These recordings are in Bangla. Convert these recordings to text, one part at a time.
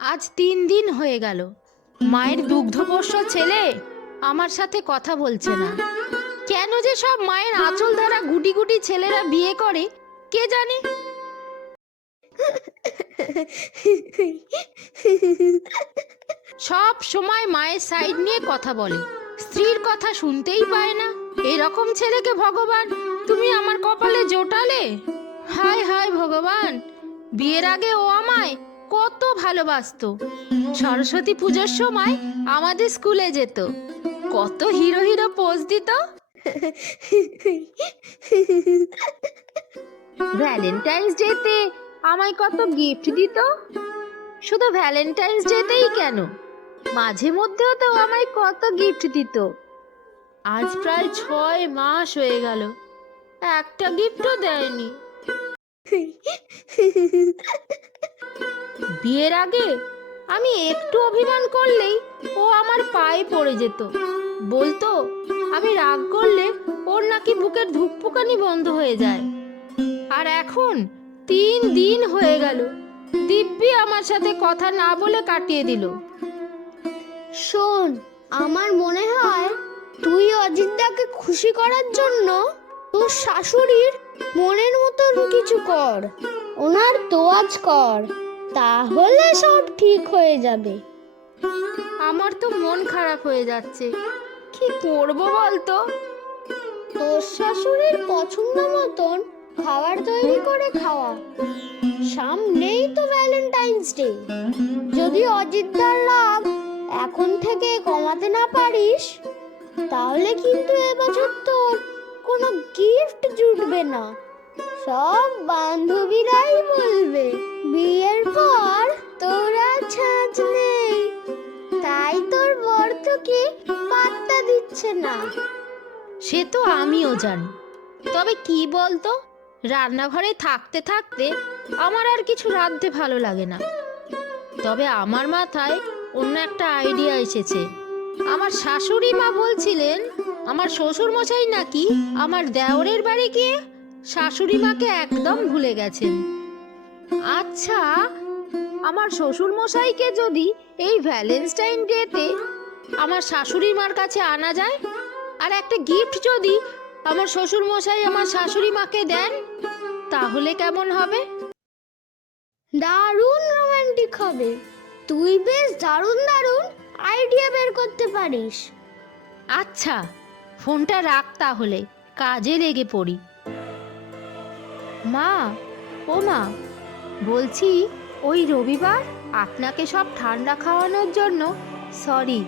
আজ তিন দিন হয়ে গেল। মায়ের দুগ্ধপোষ্য ছেলে আমার সাথে কথা বলছে না। কেন যে সব মায়ের আঁচল দ্বারা গুটি গুটি ছেলেরা বিয়ে করে, কে জানে? সব সময় মায়ের সাইড নিয়ে কথা বলে। স্ত্রীর কথা শুনতেই পায় না। এরকম ছেলেকে ভগবান, তুমি আমার কপালে জোটালে? হায় হায় ভগবান, বিয়ের আগে ও আমায় কত ভালোবাসতো। সরস্বতী পুজোর সময় আমাদের স্কুলে যেত। কত হিরো হিরো পোজ দিত। ভ্যালেন্টাইন্স ডেতে আমায় কত গিফট দিত? শুধু ভ্যালেন্টাইন্স ডেতেই কেন? মাঝে মধ্যেও তো আমায় কত গিফট দিত। আজ প্রায় ছয় মাস হয়ে গেল। একটা গিফটও দেয়নি। বিয়ের আগে আমি একটু অভিমান করলেই ও আমার পায়ে পড়ে যেত। বলতো, আমি রাগ করলে ওর নাকি বুকের ধুকপুকানি বন্ধ হয়ে যায়। আর এখন তিন দিন হয়ে গেল। দিব্যি আমার সাথে কথা না বলে কাটিয়ে দিল। শোন, আমার মনে হয় তুই অজিতদাকে খুশি করার জন্য তোর শাশুড়ির মনের মতন কিছু কর ওনার তোয়াজ কর তাহলে সব ঠিক হয়ে যাবে। আমার তো মন খারাপ হয়ে যাচ্ছে। কি করব বলতো? তোর শাশুড়ির পছন্দ মতন খাবার তৈরি করে খাওয়া। সামনেই তো ভ্যালেন্টাইন্স ডে যদি অজিতদার রাগ এখন থেকে কমাতে না পারিস তাহলে কিন্তু এবছর তোর কোনো গিফট জুটবে না। সব বান্ধবীরাই বলবে, বিয়ের পর তোরা ছাঁচ নেই। তাই তোর বর তোকে পাত্তা দিচ্ছে না। সে তো আমিও জানি। তবে কি বলতো, রান্নাঘরে থাকতে থাকতে আমার আর কিছু রাঁধতে ভালো লাগে না। তবে আমার মাথায় অন্য একটা আইডিয়া এসেছে। আমার শাশুড়ি মা বলছিলেন, আমার শ্বশুর মশাই নাকি আমার দেওরের বাড়ি গিয়ে শাশুড়ি মাকে একদম ভুলে গেছেন। আচ্ছা আমার শ্বশুর মশাইকে যদি এই ভ্যালেন্টাইন ডেতে আমার শাশুড়ি মার কাছে আনা যায়, আর একটা গিফট যদি আমার শ্বশুর মশাই আমার শাশুড়ি মাকে দেন, তাহলে কেমন হবে? দারুণ রোমান্টিক হবে। তুই বেশ দারুণ দারুণ আইডিয়া বের করতে পারিস। আচ্ছা ফোনটা রাখ তাহলে, কাজে লেগে পড়ি। মা, ও মা, বলছি, ওই রবিবার আপনাকে সব ঠান্ডা খাওয়ানোর জন্য, সরি,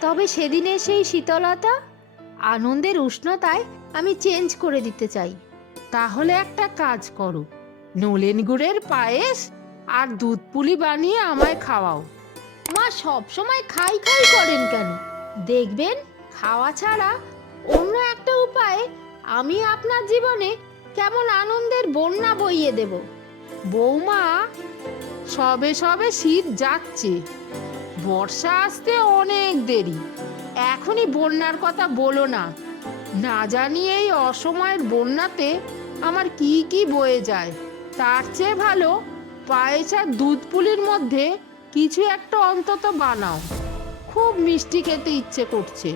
তবে সেদিনের সেই শীতলতা, আনন্দের উষ্ণতায় আমি চেঞ্জ করে দিতে চাই। তাহলে একটা কাজ করো, নলেন গুড়ের পায়েস আর দুধ পুলি বানিয়ে আমায় খাওয়াও। মা সব সময় খাই খাই করেন কেন? দেখবেন, খাওয়া ছাড়া অন্য একটা উপায়ে আমি আপনার জীবনে কেমন আনন্দের বন্যা বইয়ে দেব। বৌমা, সবে সবে শীত যাচ্ছে। বর্ষা আসতে অনেক দেরি। এখনই বন্যার কথা বলো না। না জানি এই অসময়ের বন্যাতে আমার কি কি বয়ে যায়। তার চেয়ে ভালো পায়েস আর দুধ পুলির মধ্যে কিছু একটা অন্তত বানাও। খুব মিষ্টি খেতে ইচ্ছে করছে।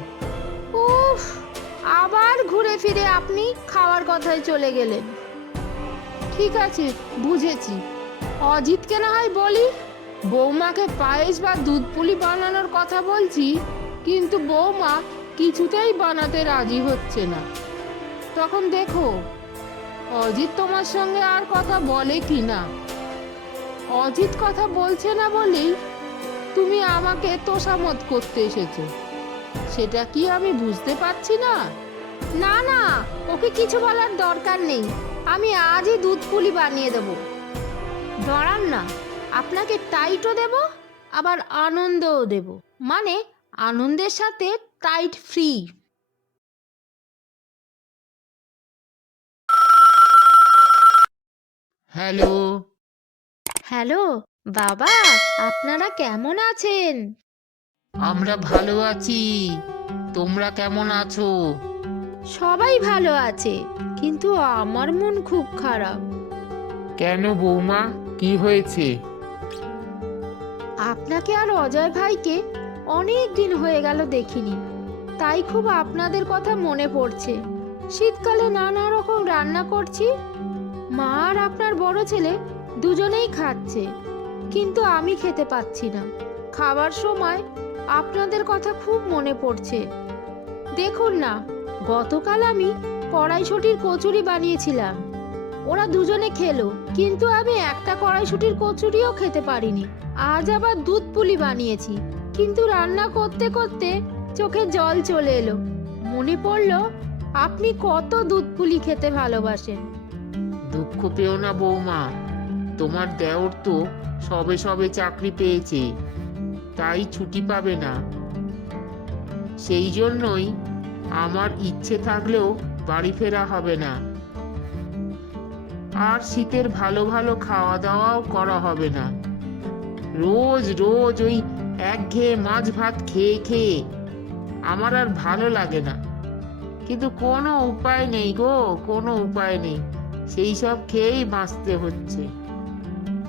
উফ, আবার ঘুরে ফিরে আপনি খাওয়ার কথায় চলে গেলেন। ঠিক আছে, বুঝেছি। অজিতকে না হয় বলি, বৌমাকে পায়েস বা দুধ পুলি বানানোর কথা বলছি, কিন্তু বৌমা কিছুতেই বানাতে রাজি হচ্ছে না। তখন দেখো, অজিত তোমার সঙ্গে আর কথা বলে কি না অজিত কথা বলছে না বলেই তুমি আমাকে তোষামত করতে এসেছ। সেটা কি আমি বুঝতে পারছি না? না না, ওকে কিছু বলার দরকার নেই। আমি আজই দুধ পুলি বানিয়ে দেবো। দাঁড়ান না, আপনাকে টাইটও দেব, আবার আনন্দও দেব। মানে আনন্দের সাথে টাইট ফ্রি। হ্যালো। হ্যালো বাবা আপনারা কেমন আছেন? আমরা ভালো আছি। তোমরা কেমন আছো? সবাই ভালো আছে কিন্তু আমার মন খুব খারাপ। কেন বৌমা? কি হয়েছে? আপনাকে আর অজয় ভাইকে অনেক দিন হয়ে গেল দেখিনি তাই খুব আপনাদের কথা মনে পড়ছে। শীতকালে নানা রকম রান্না করছি। মা আর আপনার বড় ছেলে দুজনেই খাচ্ছে, কিন্তু আমি খেতে পাচ্ছি না। খাবার সময় আপনাদের কথা খুব মনে পড়ছে। দেখুন না, গতকাল আমি কড়াইশুটির কচুরি বানিয়েছিলাম। ওরা দুজনে খেলো, কিন্তু আমি একটা কড়াইশুটির কচুরিও খেতে পারিনি। আজ আবার দুধ পুলি বানিয়েছি, কিন্তু রান্না করতে করতে চোখে জল চলে এলো। মনে পড়ল, আপনি কত দুধ পুলি খেতে ভালোবাসেন। দুঃখ পেও না বৌমা তোমার দেওর তো সবে সবে চাকরি পেয়েছে, তাই ছুটি পাবে না। সেই জন্যই আমার ইচ্ছে থাকলেও বাড়ি ফেরা হবে না। আর শীতের ভালো ভালো খাওয়া দাওয়াও করা হবে না। রোজ রোজ ওই একঘেয়ে মাছ ভাত খেয়ে খেয়ে আমার আর ভালো লাগে না। কিন্তু কোনো উপায় নেই গো, কোনো উপায় নেই। সেই সব খেয়েই বাঁচতে হচ্ছে।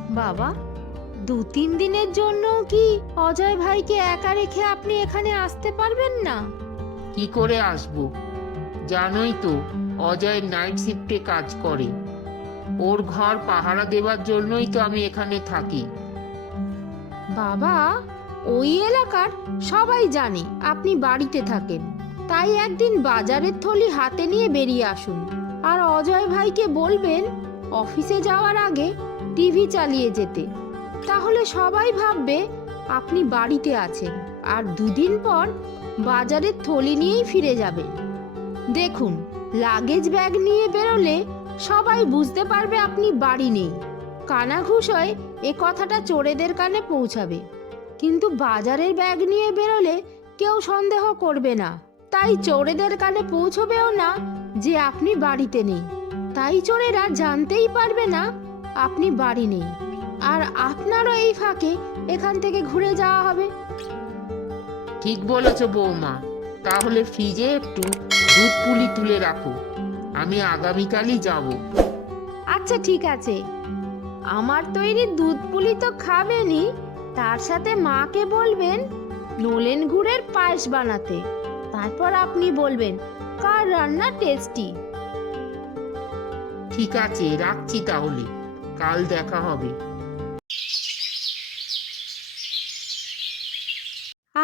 বাবা দু তিন দিনের জন্য কি অজয় ভাইকে একা রেখে আপনি এখানে আসতে পারবেন না? কি করে আসব? জানোই তো অজয় নাইট শিফটে কাজ করে। ওর ঘর পাহারা দেওয়ার জন্যই তো আমি এখানে থাকি। বাবা ওই এলাকার সবাই জানে আপনি বাড়িতে থাকেন। তাই একদিন বাজারের থলি হাতে নিয়ে বেরিয়ে আসুন। আর অজয় ভাইকে বলবেন অফিসে যাওয়ার আগে টিভি চালিয়ে যেতে। তাহলে সবাই ভাববে আপনি বাড়িতে আছেন আর দুদিন পর বাজারের থলি নিয়েই ফিরে যাবে। দেখুন, লাগেজ ব্যাগ নিয়ে বেরোলে সবাই বুঝতে পারবে আপনি বাড়ি নেই। কানাঘুষোয় এ কথাটা চোরেদের কানে পৌঁছাবে। কিন্তু বাজারের ব্যাগ নিয়ে বেরোলে কেউ সন্দেহ করবে না। তাই চোরেদের কানে পৌঁছবেও না যে আপনি বাড়িতে নেই। তাই চোরেরা জানতেই পারবে না আপনি বাড়ি নেই। আর আপনারও এই ফাঁকে এখান থেকে ঘুরে যাওয়া হবে। ঠিক বলেছ বৌমা। তাহলে ফ্রিজে একটু দুধ পুলি তুলে রাখো। আমি আগামীকালই যাব। আচ্ছা ঠিক আছে। আমার তৈরি দুধ পুলি তো খাবেনই। তার সাথে মাকে বলবেন নলেন গুড়ের পায়েস বানাতে। তারপর আপনি বলবেন কার রান্না টেস্টি? ঠিক আছে রাখছি তাহলে। কাল দেখা হবে।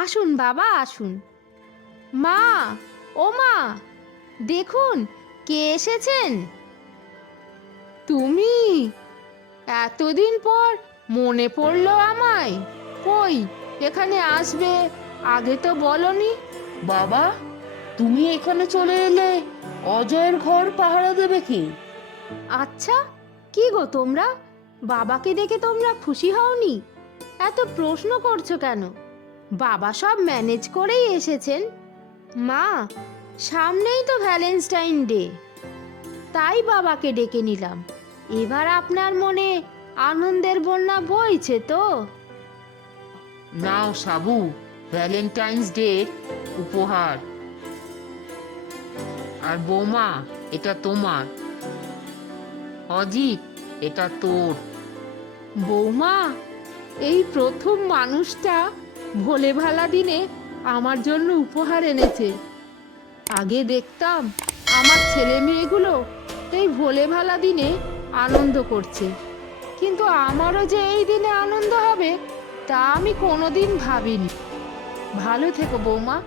আসুন বাবা আসুন। মা ও মা দেখুন কে এসেছেন? তুমি এতদিন পর মনে পড়ল আমায়। কই এখানে আসবে? আগে তো বলনি। বাবা তুমি এখানে চলে এলে অজয়ের ঘর পাহারা দেবে কি? আচ্ছা কি গো তোমরা? বাবাকে দেখে তোমরা খুশি হওনি? এত প্রশ্ন করছ কেন? বাবা সব ম্যানেজ করেই এসেছেন। মা, সামনেই তো ভ্যালেন্টাইন ডে। তাই বাবাকে ডেকে নিলাম। এবার আপনার মনে আনন্দের বন্যা বইছে তো? নাও সাবু, ভ্যালেন্টাইন্স ডে উপহার। আর বৌমা, এটা তোমার। অজিত এটা তোর। বৌমা এই প্রথম মানুষটা ভোলে ভালা দিনে আমার জন্য উপহার এনেছে। আগে দেখতাম আমার ছেলে মেয়েগুলো এই ভোলে ভালা দিনে আনন্দ করছে। কিন্তু আমারও যে এই দিনে আনন্দ হবে তা আমি কোনোদিন ভাবিনি। ভালো থেকো বৌমা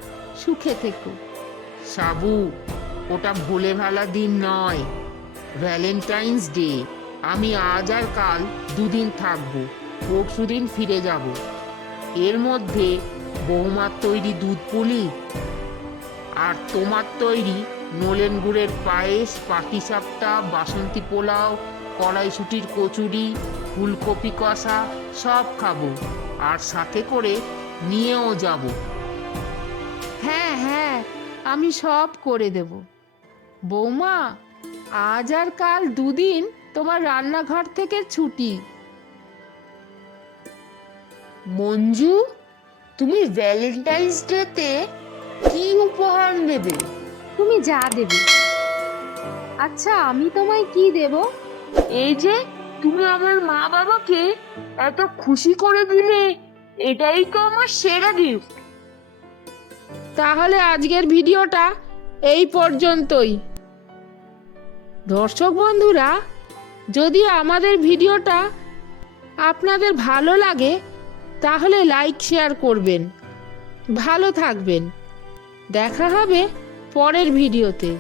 সুখে থেকো। সাবু ওটা ভোলে ভালা দিন নয়। Valentine's day. আমি আজ আর কাল দুদিন থাকব, পরশু দিন ফিরে যাব। এর মধ্যে বৌমার তৈরি দুধ পুলি আর তোমার তৈরি নলেন গুড়ের পায়েস পাটিসাপটা বাসন্তী পোলাও, কড়াইশুটির কচুরি, ফুলকপি কষা সব খাব আর সাথে করে নিয়েও যাব। হ্যাঁ হ্যাঁ আমি সব করে দেব। বৌমা আজ আর কাল দুদিন তোমার রান্নাঘর থেকে ছুটি। মঞ্জু তুমি ভ্যালেন্টাইন্স ডেতে কি উপহার নেবে? তুমি যা দেবে। আচ্ছা আমি তোমায় কি দেব? এই যে তুমি আমার মা বাবাকে এত খুশি করে দিলে এটাই তো আমার সেরা গিফট তাহলে আজকের ভিডিওটা এই পর্যন্তই। দর্শক বন্ধুরা যদি আমাদের ভিডিওটা আপনাদের ভালো লাগে, তাহলে লাইক শেয়ার করবেন। ভালো থাকবেন। দেখা হবে পরের ভিডিওতে।